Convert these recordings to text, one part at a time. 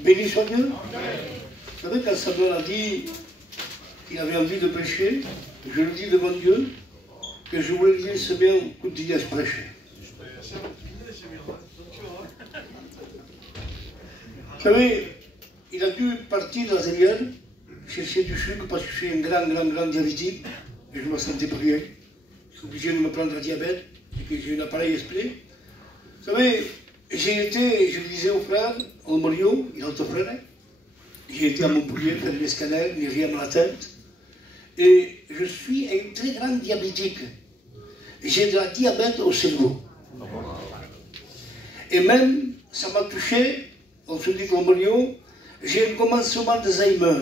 Béni soit Dieu. Vous savez, quand Samuel a dit qu'il avait envie de pécher, je le dis devant Dieu, que je voulais dire ce bien quotidien je prêchais. Vous savez, il a dû partir dans un lieu, chercher du sucre parce que je suis un grand diabétique et je ne me sentais pas bien. Je suis obligé de me prendre un diabète et que j'ai un appareil esprit. Vous savez, j'ai été, je le disais au frère, au Morio, il est notre frère, j'ai été à Montpellier faire des scanners, il n'y a rien à la tête. Et je suis un très grand diabétique. J'ai de la diabète au cerveau. Et même, ça m'a touché, on se dit qu'au Morio, j'ai un commencement d'Alzheimer.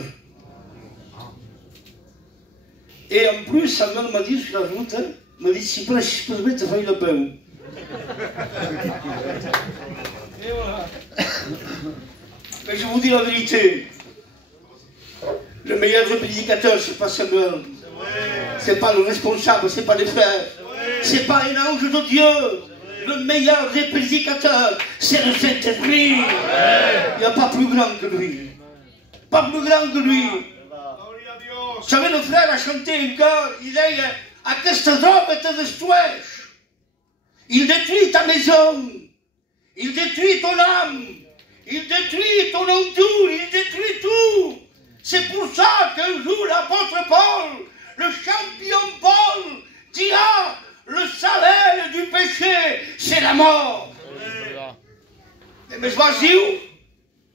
Et en plus, Samuel m'a dit sur la route, m'a dit, si tu peux te faire le pain. Mais je vous dis la vérité. Le meilleur des prédicateurs, c'est pas Samuel. C'est pas le responsable, c'est pas les frères. C'est pas un ange de Dieu. Le meilleur des prédicateurs, c'est le Saint-Esprit. Il n'y a pas plus grand que lui. Pas plus grand que lui. Vous savez, le frère a chanté un chœur, il dit, à cette drogue te destruis. Il détruit ta maison. Il détruit ton âme. Il détruit ton entour. Il détruit tout. C'est pour ça qu'un jour l'apôtre Paul, le champion Paul, dira, le salaire du péché, c'est la mort. Mais vas-y où?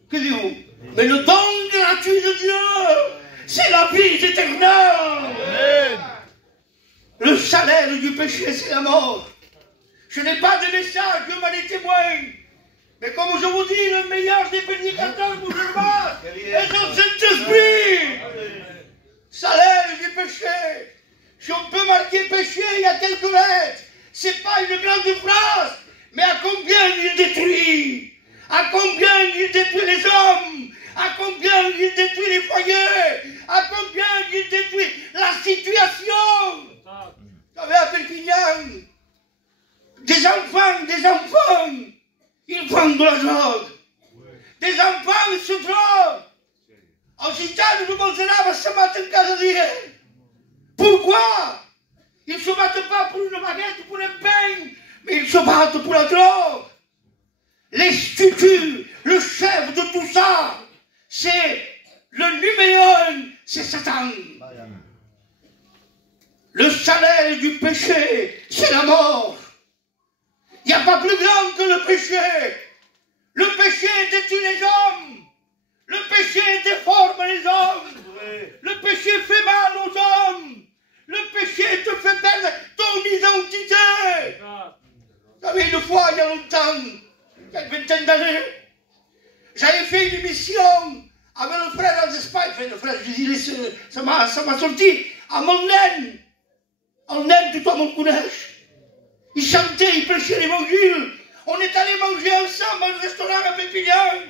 Que dis-vous? Mais le don gratuit de Dieu, c'est la vie éternelle. Le salaire du péché, c'est la mort. Je n'ai pas de message, Dieu m'en est témoin. Mais comme je vous dis, le meilleur des prédicateurs musulmans est le Saint-Esprit. Salaire du péché. Si on peut marquer péché, il y a quelques lettres. Ce n'est pas une grande phrase, mais à combien il détruit? À combien il détruit les hommes? À combien il détruit les foyers? À combien il détruit la situation? Vous savez, à Perpignan, des enfants, ils prennent de la drogue. Des enfants, ils se droguent. En Gitane, nous Monsenava se battent cada dia. Pourquoi? Ils ne se battent pas pour une baguette, pour un pain, mais ils se battent pour la drogue. L'institut, le chef de tout ça, c'est le numéro 1, c'est Satan. Le salaire du péché, c'est la mort. Il n'y a pas plus grand que le péché. Le péché détruit les hommes. Le péché déforme les hommes. Le péché fait mal aux hommes. Le péché te fait perdre ton identité. Vous savez, une fois, il y a longtemps, il y a une vingtaine d'années, j'avais fait une émission avec le frère d'Espagne. Enfin, le frère, je dis, ça m'a sorti à mon naine. En naine, tu dois me connaître. Il chantait, il prêchait l'évangile. On est allé manger ensemble dans le restaurant à Perpignan.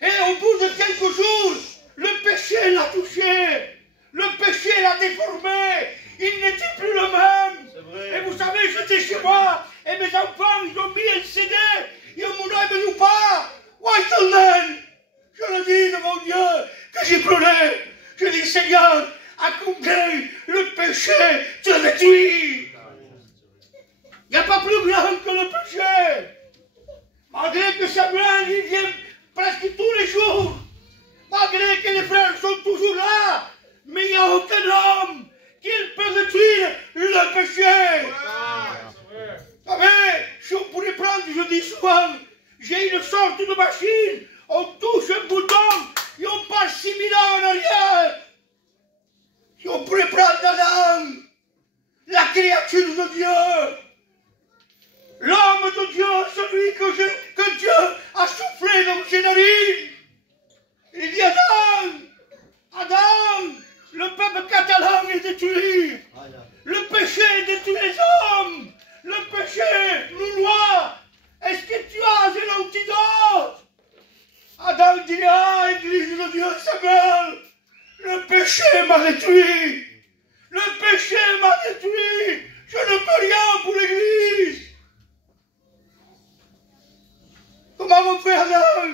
Et au bout de quelques jours, le péché l'a touché. Le péché l'a déformé. Il n'était plus le même. Et vous savez, j'étais chez moi. Et mes enfants, ils ont mis un CD. Ils m'ont dit, mais nous pas. White man. Je le dis devant Dieu que j'ai pleuré. Je dis, Seigneur, à combien le péché te détruit? Il n'y a pas plus grand que le péché. Malgré que Samuel il vient presque tous les jours, malgré que les frères sont toujours là, mais il n'y a aucun homme qui peut détruire le péché. Vous savez, si on pourrait prendre, je dis souvent, j'ai une sorte de machine, on touche un bouton et on passe 6000 ans en arrière. Si on pourrait prendre Adam, la créature de Dieu, l'homme de Dieu, celui que Dieu a soufflé dans ses narines. Il dit Adam, le peuple catalan est détruit. Le péché détruit les hommes. Le péché nous noie. Est-ce que tu as un antidote? Adam dit, Église de Dieu, Samuel, le péché m'a détruit. Le péché m'a détruit. Je ne peux rien pour l'Église. Comment on fait, Adam?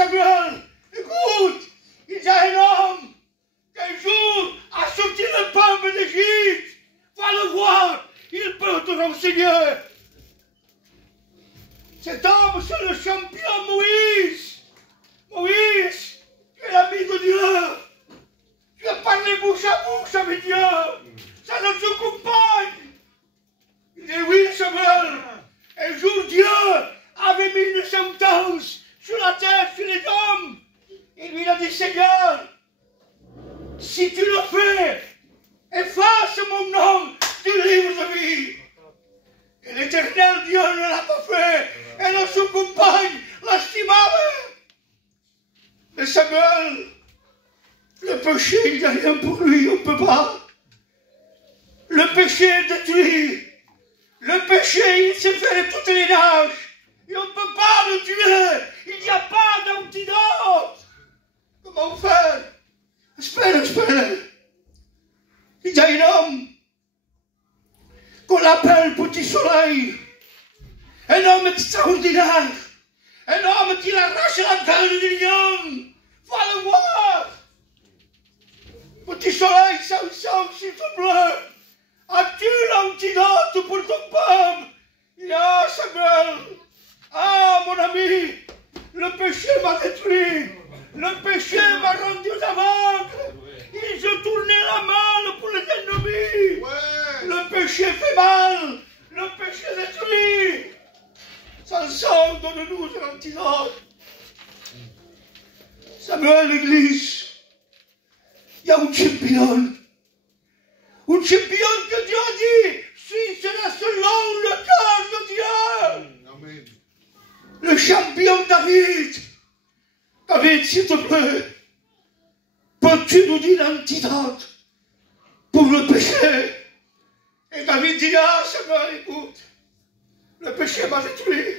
Samuel, écoute, il y a un homme qui un jour a sorti le peuple d'Égypte. Va le voir, il peut te renseigner. Cet homme, c'est le champion Moïse. Moïse, tu es l'ami de Dieu. Tu as parlé bouche à bouche avec Dieu. Ça ne te compagne. Il dit oui, Samuel. Un jour, Dieu avait mis une sentence sur la terre, sur les hommes. Il lui a dit, Seigneur, si tu le fais, efface mon nom du livre de vie. Et l'Éternel Dieu ne l'a pas fait. Et ne se compagne l'estimable. Mais Samuel, le péché, il n'y a rien pour lui, on ne peut pas. Le péché est détruit. Le péché, il s'est fait de toutes les nages. Et on ne peut pas le tuer. Il n'y a pas d'antidote. Comment faire? Espère. Il y a un homme qu'on appelle Petit Soleil. Un homme extraordinaire. Un homme qui arrache la gueule du lion. Va le voir. Petit Soleil, Samson, s'il te plaît. As-tu l'antidote pour ton peuple? Il a Samuel. Ah, mon ami, le péché m'a détruit. Le péché m'a rendu aveugle. Il se tournait la main pour les ennemis. Ouais. Le péché fait mal. Le péché détruit. Samson, donne-nous l'antidote. Samuel, l'église, il y a un champion. Un champion que Dieu a dit, si sera selon le cœur de Dieu. Amen. Le champion David. David, s'il te plaît, peux-tu nous dire l'antidote pour le péché? Et David dit, ah, Seigneur, écoute, le péché m'a détruit.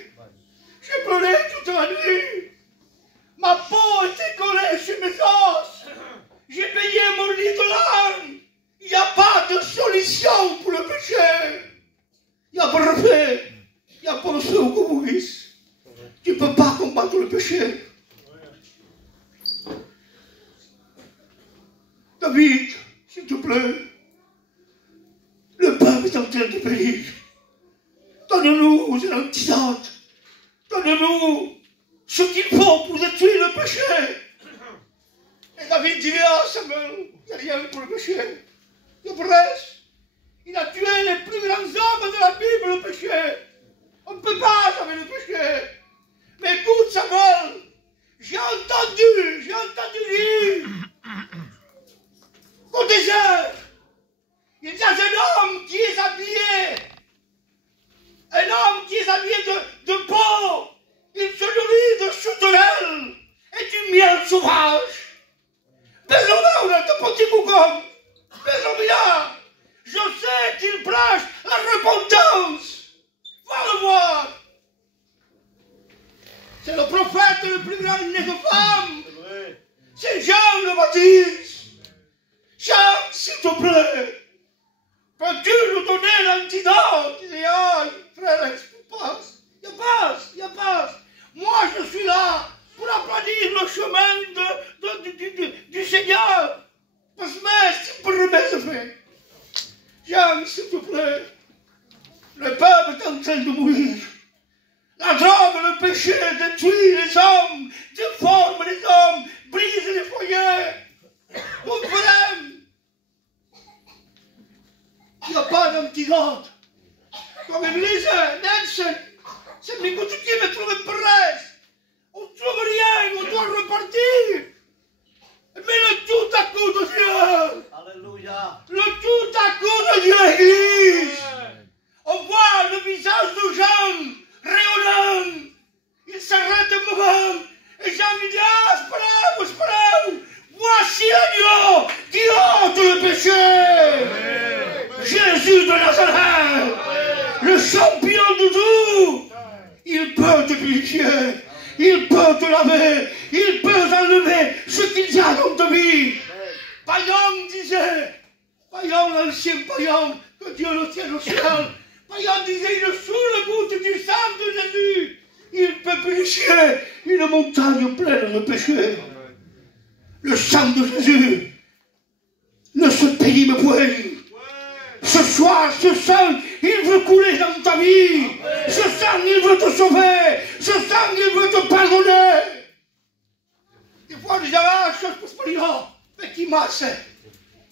J'ai pleuré toute la nuit. Ma peau était collée sur mes os. J'ai payé mon lit de larmes. Il n'y a pas de solution pour le péché. Il n'y a pas de refait. Il n'y a pas de feu comme Moïse. Tu ne peux pas combattre le péché. David, s'il te plaît, le peuple est en train de périr. Donne-nous l'antidote. Donne-nous ce qu'il faut pour détruire le péché. Et David dit, ah Samuel, il n'y a rien pour le péché. Le reste, il a tué les plus grands hommes de la Bible, le péché. On ne peut pas avec le péché. Mais écoute Samuel, j'ai entendu dire qu'au désert, il y a un homme qui est habillé. Un homme qui est habillé de peau. Il se nourrit de sauterelles et du miel sauvage. Désormais, de petits bougons. Désormais, je sais qu'il prêche la repentance. Va le voir. C'est le prophète le plus grand né de femmes. C'est Jean le Baptiste. Jean, s'il te plaît. Peux-tu nous donner l'antidote? Il dit, ah, frère, il y a pas. Moi, je suis là pour aplanir le chemin du Seigneur. Parce que c'est pour le fait. Jean, s'il te plaît. Le peuple est en train de mourir. La drogue, le péché détruit les hommes, déforme les hommes, brise les foyers. Mon frère, il n'y a pas d'antidote. Comme l'église, Nelson, c'est mingo tu qui me trouve presse. On ne trouve rien, on doit repartir. Mais le tout à coup de Dieu. Alléluia. Le tout à coup de Dieu, l'église. On voit le visage de Jean rayonnant. Il s'arrête un moment. Et Jean lui dit, ah, c'est pas grave. Voici l'agneau qui ôte le péché. Jésus de Nazareth. Le champion de tout. Il peut te purifier. Il peut te laver. Il peut enlever ce qu'il y a dans ta vie. Païen disait, Païen, l'ancien Païen, que Dieu le tienne au ciel. Païen disait, il est sous le goutte du sang de Jésus. il peut purifier une montagne pleine de péchés. Le sang de Jésus ne se périme point. Ce soir, ce sang, il veut couler dans ta vie. Ce sang, il veut te sauver. Ce sang, il veut te pardonner. Des fois, je dis, ah, je peux pas dire, mais qui marche.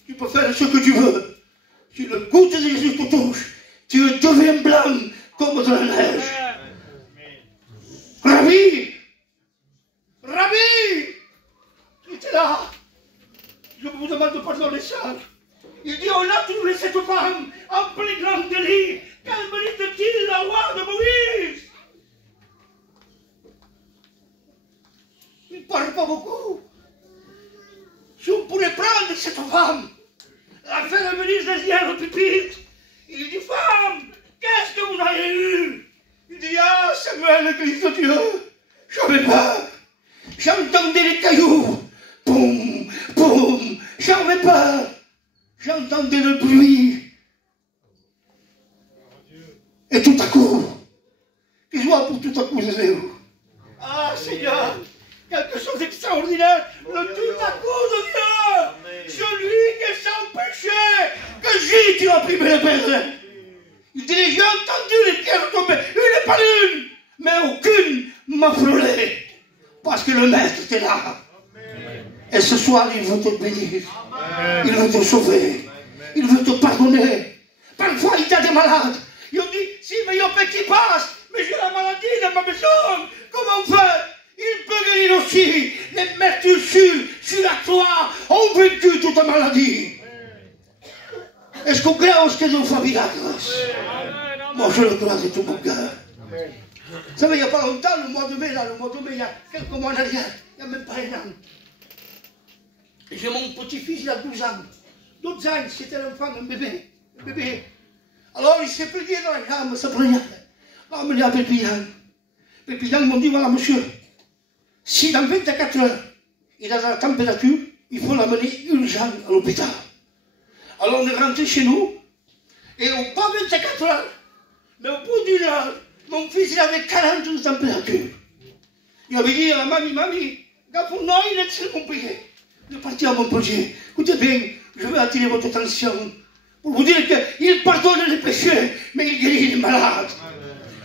Tu peux faire ce que tu veux. Si le goutte de Jésus te touche, tu deviens blanc comme de la neige. Rabbi, Rabbi, il était là. Je vous demande de pardonner ça. Il dit, on a trouvé cette femme en plein grand délit. Quel mérite-t-il la loi de Moïse? Il ne parle pas beaucoup. Si on pourrait prendre cette femme, la faire venir derrière le pupitre, il dit, femme, qu'est-ce que vous avez eu? Il dit, ah, Samuel, l'église de Dieu, j'avais peur. J'entendais les cailloux. Boum, boum, j'avais peur. J'entendais le bruit. Et tout à coup, qu'est-ce que je vois pour tout à coup, Zézéou? Ah, Seigneur, quelque chose d'extraordinaire, le tout à coup de Dieu, celui qui est sans péché, que j'ai, tu as pris mes pères. Il dit, j'ai entendu les pierres tomber, une par une, mais aucune m'a frôlé, parce que le maître était là. Et ce soir, il veut te bénir. Il veut te sauver. Il veut te pardonner. Parfois, il y a des malades. Ils ont dit, si, mais il y a un petit passe, mais j'ai la maladie dans ma maison. Comment faire? Il peut guérir aussi. Les maîtres sur la croix ont vaincu toute maladie. Est-ce qu'on croit que Dieu fait miracles? Moi, je le crois de tout mon cœur. Vous savez, il n'y a pas longtemps, le mois de mai, il y a quelques mois en arrière, il n'y a même pas un an. J'ai mon petit-fils, il a 12 ans. 12 ans, c'était un enfant, un bébé. Alors, il s'est plié dans la jambe, ça prenait. Alors, on me dit à Pépillon. Pépillon m'a dit, voilà, monsieur, si dans 24 heures, il a la température, il faut l'amener urgent à l'hôpital. Alors, on est rentré chez nous, et au pas 24 heures, mais au bout d'une heure, mon fils, il avait 40 de température. Il avait dit à la mamie, Gafou, non, il est sur mon pied. Il est parti à Montpellier. Écoutez bien, je vais attirer votre attention pour vous dire qu'il pardonne les péchés, mais il guérit les malades.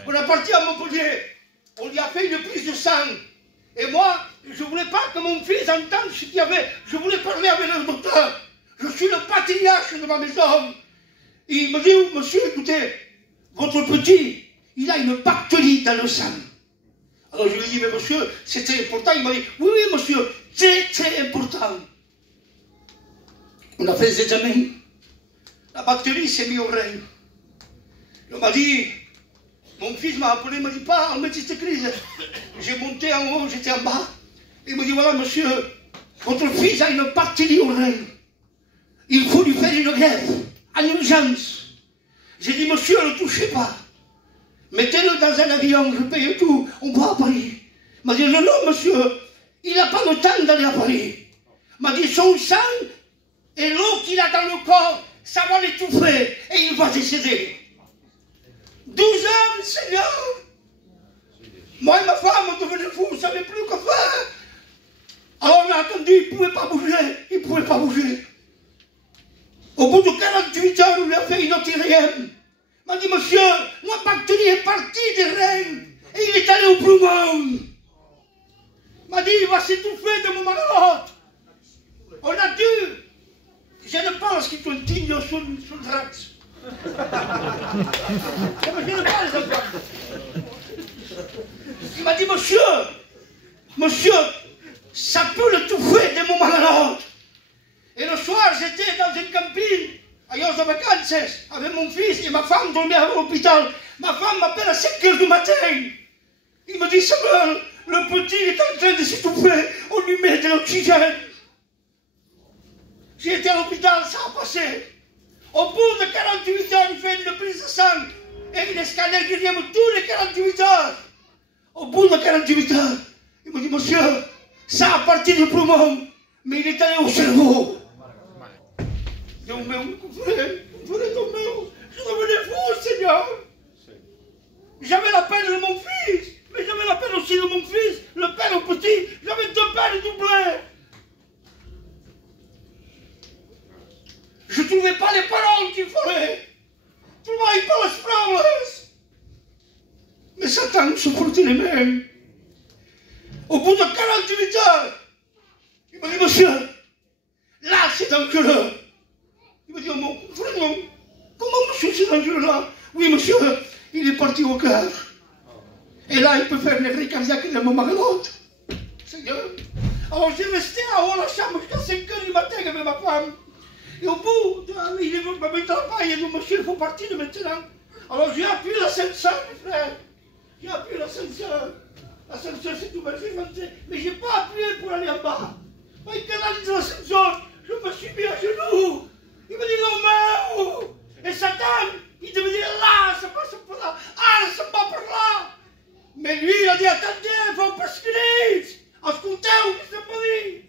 On est parti à Montpellier, on lui a fait une prise de sang. Et moi, je ne voulais pas que mon fils entende ce qu'il y avait. Je voulais parler avec le docteur. Je suis le patriarche de ma maison. Et il me dit, monsieur, écoutez, votre petit, il a une bactérie dans le sang. Alors je lui ai dit, mais monsieur, c'était important. Il m'a dit, oui, monsieur, très important. On a fait des examens. La bactérie s'est mise au rein. Il m'a dit, mon fils m'a appelé, il m'a dit, pas en petite crise. J'ai monté en haut, j'étais en bas. Il me dit, voilà, monsieur, votre fils a une bactérie au rein. Il faut lui faire une greffe, en urgence. J'ai dit, monsieur, ne le touchez pas. Mettez-le dans un avion, je paye tout, on va à Paris. Il m'a dit, non, monsieur, il n'a pas le temps d'aller à Paris. Il m'a dit, son sang et l'eau qu'il a dans le corps, ça va l'étouffer et il va décéder. 12 ans, Seigneur. Moi et ma femme, on devenait fous, on ne savait plus quoi faire. Alors on a attendu, il ne pouvait pas bouger. Au bout de 48 heures, on lui a fait une autrienne. Il m'a dit, monsieur, la bactérie est partie des reins et il est allé au poumon. Il m'a dit, il va s'étouffer de mon malade. On a dû. Je ne pense qu'il continue sur le drac. Il m'a dit, monsieur, ça peut le touffer de mon malade. Et le soir, j'étais dans un camping, ailleurs de vacances, avec mon fils et ma femme dormait à l'hôpital. Ma femme m'appelle à 5 h du matin. Il me dit, Samuel, le petit est en train de s'étouffer, on lui met de l'oxygène. J'ai été à l'hôpital, ça a passé. Au bout de 48 heures, il fait une prise de sang et une scanners deuxième tous les 48 heures. Au bout de 48 heures, il me dit, monsieur, ça a parti du poumon, mais il est allé au cerveau. Je dis, mais vous voulez tomber où? Je devenais fou, Seigneur. J'avais la peine de mon fils, Mais j'avais la peine aussi de mon fils, le père au petit. J'avais deux peines doublées. Je ne trouvais pas les paroles qu'il fallait. Trouvais pas les paroles. Mais Satan se frottait les mains. Au bout de 48 heures, il m'a dit, monsieur, là c'est dangereux. Il m'a dit, oh, mon frère, comment monsieur c'est dangereux là? Oui monsieur, il est parti au cœur. Et là il peut faire une arrêt cardiaque d'un moment à l'autre. Seigneur. Alors j'ai resté en haut de la chambre jusqu'à 5 h du matin avec ma femme. Et au bout, il m'a mis dans le bain, il a dit, monsieur, il faut partir maintenant. Alors j'ai appuyé l'ascenseur, mes frères. J'ai appuyé l'ascenseur. L'ascenseur s'est ouvert, j'ai rentré. Mais je n'ai pas appuyé pour aller en bas. Quand il est dans l'ascenseur, je me suis mis à genoux. Il m'a dit, non, mais où? Et Satan, il devait dire, là, ça passe par là. Ah, ça passe par là. Mais lui, il a dit, attendez, il faut basculer. Ascoltez, qu'est-ce que ça dit?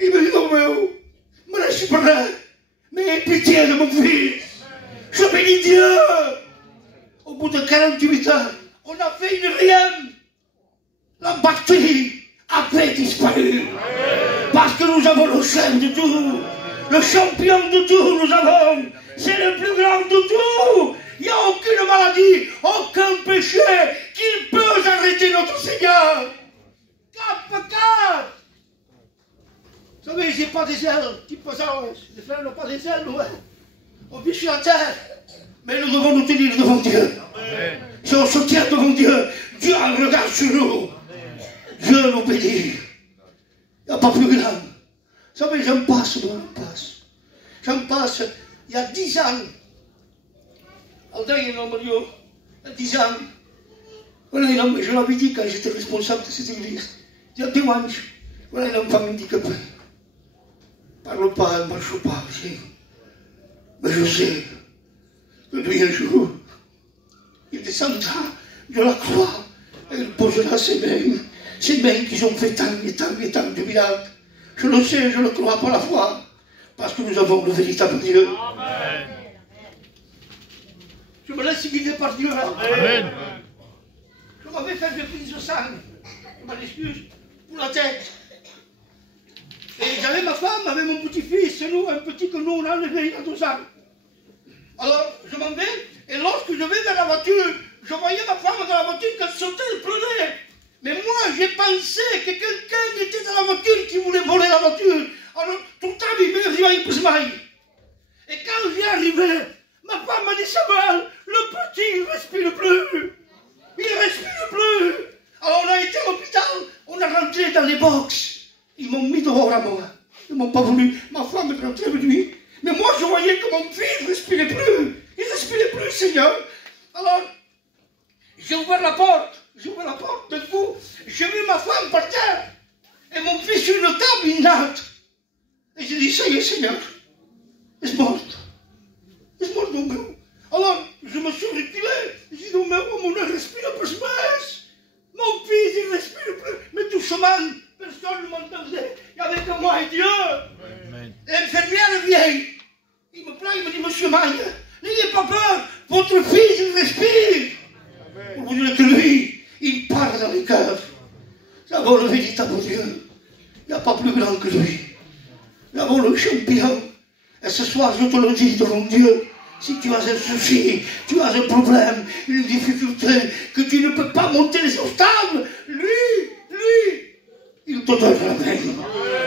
Il m'a dit, non, mais où? Mais là, je suis pas là. Mais aie pitié de mon fils. Je bénis Dieu. Au bout de 48 heures, on a fait une rien. La bactérie avait disparu. Parce que nous avons le chef de tout. Le champion de tout, nous avons. C'est le plus grand de tout. Il n'y a aucune maladie, aucun péché qui peut arrêter notre Seigneur. Cap. Vous savez, j'ai pas des ailes, type ça, ouais. Les frères n'ont pas des ailes, ouais. On vit sur la terre. Mais nous devons nous tenir devant Dieu. Amen. Si on se tient devant Dieu, Dieu a un regard sur nous. Dieu nous bénit. Il n'y a pas plus grand. Vous savez, j'en passe. J'en passe. Il y a 10 ans. Il y a 10 ans. Je l'avais dit quand j'étais responsable de cette église. Il y a dimanche. Voilà un enfant handicapé. Parle pas, ne marche pas, mais je sais que lui un jour, il descendra de la croix et il posera ses mains qui ont fait tant de miracles. Je le sais, je le crois par la foi, parce que nous avons le véritable Dieu. Amen. Je me laisse guider par Dieu. Amen. Je m'avais fait des prises de sang, je m'en excuse, pour la tête. Et j'avais ma femme avec mon petit-fils, c'est nous, un petit que nous on a enlevé il y a 12 ans. Alors je m'en vais, et lorsque je vais vers la voiture, je voyais ma femme dans la voiture, qu'elle sautait, elle pleurait. Mais moi j'ai pensé que quelqu'un était dans la voiture qui voulait voler la voiture. Alors tout le temps il me dit, il pousse maille. Et quand j'y arrivé, ma femme m'a dit, Samuel, le petit il ne respire plus. Il ne respire plus. Alors on a été à l'hôpital, on a rentré dans les box. Ils m'ont mis dehors à moi. Ils ne m'ont pas voulu. Ma femme est rentrée avec lui. Mais moi, je voyais que mon fils ne respirait plus. Il ne respirait plus, Seigneur. Alors, j'ai ouvert la porte. D'un coup, j'ai vu ma femme par terre. Et mon fils sur une table, il nade. Et j'ai dit, ça y est, Seigneur. Il est mort. Il est mort, mon gars. Alors, je me suis reculé. J'ai dit, non, mais on ne respire plus. Mon fils, il ne respire plus. Mais tout chemin. Personne ne m'entendait. Il n'y avait que moi et Dieu. L'infirmière vient. Il me plaint, il me dit, monsieur Maille, n'ayez pas peur. Votre fils, il respire. Pour vous dire que lui, il parle dans les cœurs. Nous avons le véritable Dieu. Il n'y a pas plus grand que lui. Nous avons le champion. Et ce soir, je te le dis devant Dieu. Si tu as un souci, tu as un problème, une difficulté, que tu ne peux pas monter les obstacles, lui, il te donne la main.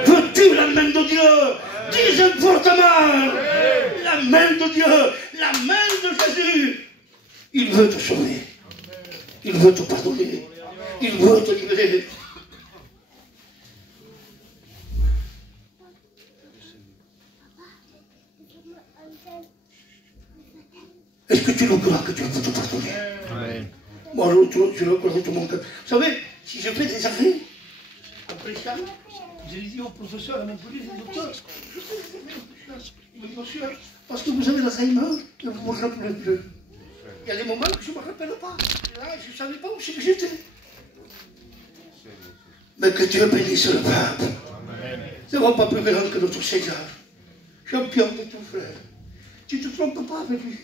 Veux-tu la main de Dieu? Dis fortement. La main de Dieu, la main de Jésus. Il veut te sauver. Il veut te pardonner. Il veut te libérer. Est-ce que tu le crois que Dieu peut te pardonner? Amen. Moi, je le crois de tout mon cœur. Vous savez, si je fais des arrêts, après ça, j'ai dit au professeur, à mon police, au docteur, je fais des arrêts. Il me dit, monsieur, parce que vous avez l'Alzheimer, et vous ne me rappelez plus. Il y a des moments que je ne me rappelle pas. Là, je ne savais pas où j'étais. Mais que Dieu bénisse le peuple. C'est vraiment pas plus grand que notre Seigneur. Champion de tout, frère. Tu ne te trompes pas avec lui.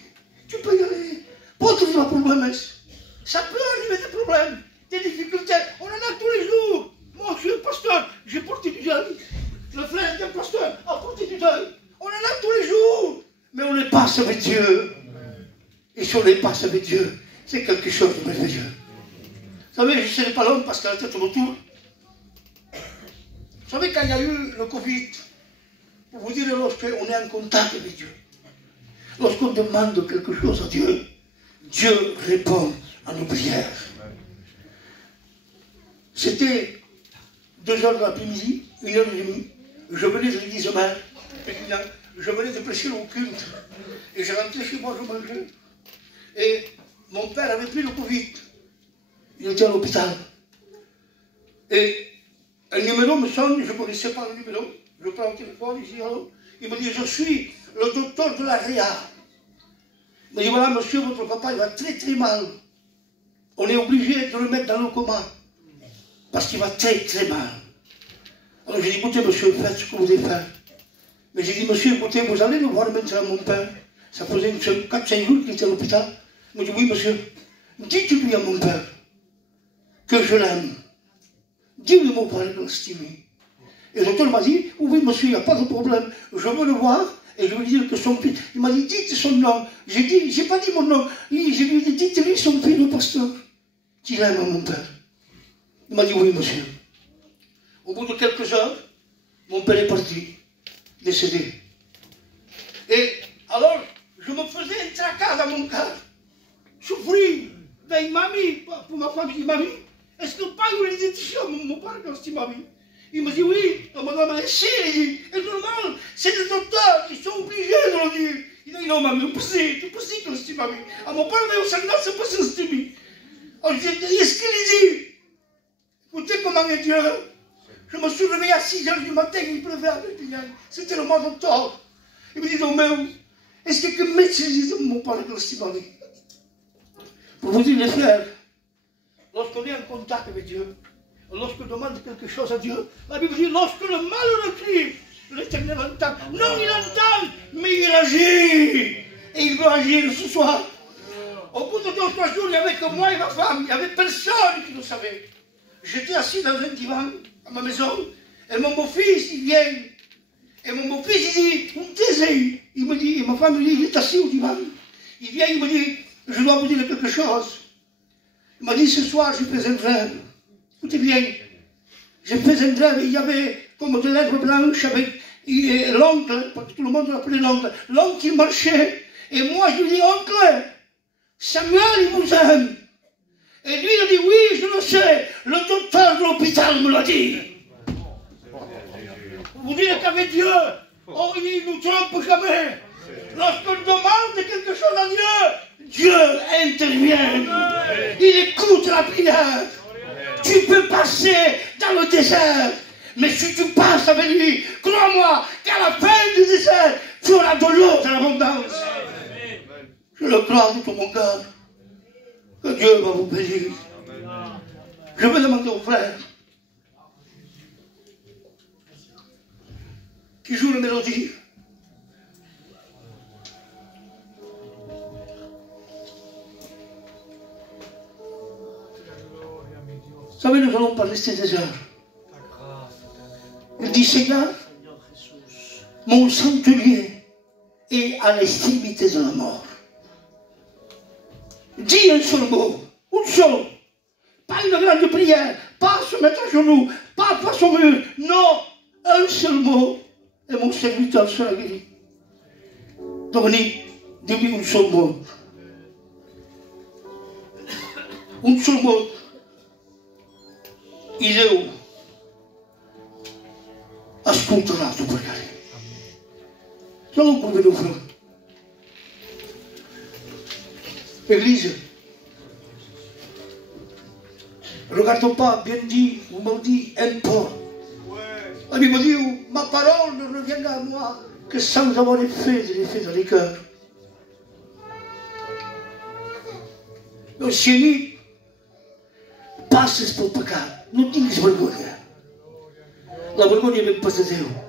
Tu peux y aller. Pas toujours un problème. Ça peut arriver des problèmes. des difficultés. On en a tous les jours. Moi, je suis pasteur, j'ai porté du deuil. Le frère d'un pasteur a porté du deuil. On en a tous les jours. Mais on les passe avec Dieu. Et si on les passe avec Dieu, c'est quelque chose de merveilleux. Vous savez, je ne serai pas l'homme parce qu'à la tête autour. Vous savez, quand il y a eu le Covid, pour vous dire, lorsqu'on est en contact avec Dieu, lorsqu'on demande quelque chose à Dieu, Dieu répond à nos prières. C'était 2h de l'après-midi, 1h30. Je venais de l'église mère, je venais de prêcher au culte. Et je rentrais chez moi, je mangeais. Et mon père avait pris le Covid. Il était à l'hôpital. Et un numéro me sonne, je ne connaissais pas le numéro. Je prends le téléphone, je dis allô. Il me dit, je suis le docteur de la Réa. Il me dit, voilà, monsieur, votre papa, il va très très mal. On est obligé de le mettre dans le coma. Parce qu'il va très très mal. Alors j'ai dit, écoutez, monsieur, faites ce que vous devez faire. Mais j'ai dit, monsieur, écoutez, vous allez le voir maintenant, mon père. Ça faisait 4-5 jours qu'il était à l'hôpital. Il me dit, oui, monsieur, dites-lui à mon père que je l'aime. Dis-lui mon père de l'estimer. Et le docteur m'a dit, oui, monsieur, il n'y a pas de problème. Je veux le voir et je veux lui dire que son fils. Il m'a dit, dites son nom. J'ai pas dit mon nom. Je lui ai dit, dites-lui son fils, le pasteur, qu'il aime mon père. Il m'a dit, oui, monsieur. Au bout de quelques heures, mon père est parti, décédé. Et alors, je me faisais un tracas dans mon cœur. Souffrir. Ben, mamie, pour ma femme, je dis, mamie, est-ce que pas vous l'identifiez mon père quand je dis mamie? Il me dit, oui. La madame m'a dit, si, c'est normal, c'est le docteur, ils sont obligés de le dire. Il dit, non, mamie, c'est possible que je dis mamie. À mon père, mais au Sénat, c'est pas ce que je dis. Alors, je dis, est-ce qu'il dit? Écoutez comment est Dieu. Je me suis réveillé à 6h du matin, il pleuvait à Perpignan. C'était le mois d'octobre. Il me dit, non, mais est-ce que quelqu'un maîtrise mon père que je dis mamie? Pour vous dire, les frères, lorsqu'on est en contact avec Dieu, lorsqu'on demande quelque chose à Dieu, la Bible dit, lorsque le malheureux crie, l'Éternel entend. Non, il entend, mais il agit. Et il veut agir ce soir. Au bout de 2 ou 3 jours, il n'y avait que moi et ma femme. Il n'y avait personne qui le savait. J'étais assis dans un divan à ma maison. Et mon beau-fils, il vient. Et mon beau-fils, il dit, taisez. Il me dit, et ma femme me dit, il est assis au divan. Il vient, il me dit, je dois vous dire quelque chose. Il m'a dit, ce soir, j'ai fait un rêve. Écoutez bien, j'ai fait un rêve, il y avait comme des lèvres blanches avec l'oncle, parce que tout le monde l'appelait l'oncle. L'oncle qui marchait, et moi je lui dis, oncle, Samuel, il vous aime. Et lui, il a dit, oui, je le sais, le docteur de l'hôpital me l'a dit. Vous dites qu'avec Dieu, oh, il ne nous trompe jamais. Lorsqu'on demande quelque chose à Dieu, Dieu intervient. Il écoute la prière. Tu peux passer dans le désert, mais si tu passes avec lui, crois-moi qu'à la fin du désert, tu auras de l'eau de l'abondance. Je le crois de tout mon cœur que Dieu va vous bénir. Je vais demander aux frères qui jouent la mélodie. Vous savez, nous allons pas rester des heures. Il dit, Seigneur, mon sanctuaire est à l'extrémité de la mort. Dis un seul mot, une seule. Pas une grande prière, pas se mettre à genoux, pas face au mur. Non, un seul mot. Et mon serviteur sera guéri. Dominique, dis-lui un seul mot. Un seul mot. Il est où? Ascolterà la tua pregare. Solo come lo fa. Église, regarde pas, bien dit ou mal dit, importe. La Bible dit, ma parole ne revient à moi que sans avoir effet de l'effet dans les cœurs. Le Seigneur passe pour peccato, non ti vergogna. La vergogna del passatempo.